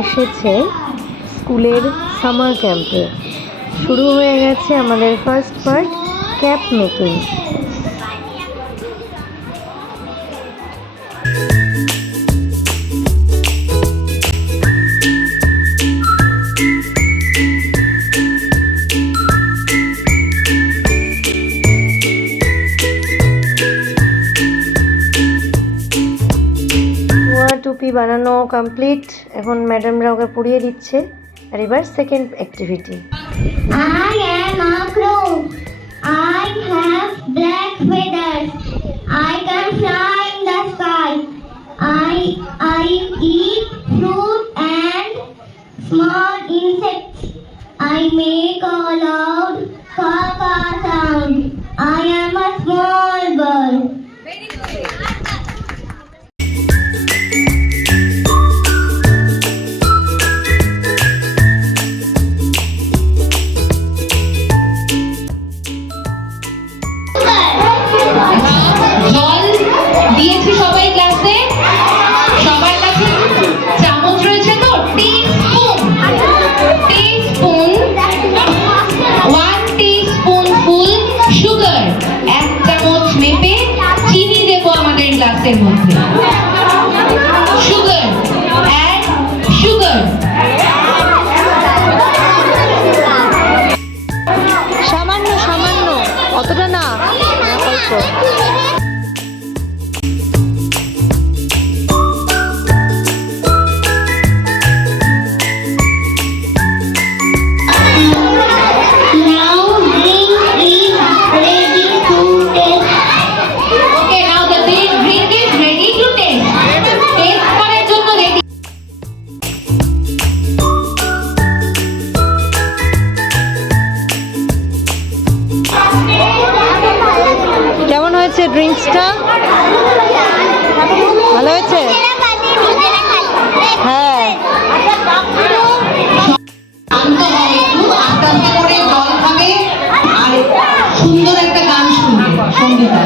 এসেছে স্কুলের সামার ক্যাম্পে। শুরু হয়ে গেছে আমাদের ফার্স্ট পার্ট, ক্যাপ মেকিং। টুপি বানানো কমপ্লিট। এখন ম্যাডামরা ওকে পরিয়ে দিচ্ছে। আর এবার second activity. I am a crow. I have black feathers. I can fly in the sky. I eat fruit and small insects. I make a loud caw sound. I am a small bird. গ্লাসের মধ্যে sugar add sugar. সামান্য সামান্য, অতটা না, অল্প। কেমন হয়েছে ড্রিঙ্কসটা? ভালো হয়েছে? হ্যাঁ, আস্তে আস্তে করে জল খাবে আর সুন্দর একটা গান শুনবে সঙ্গীতা।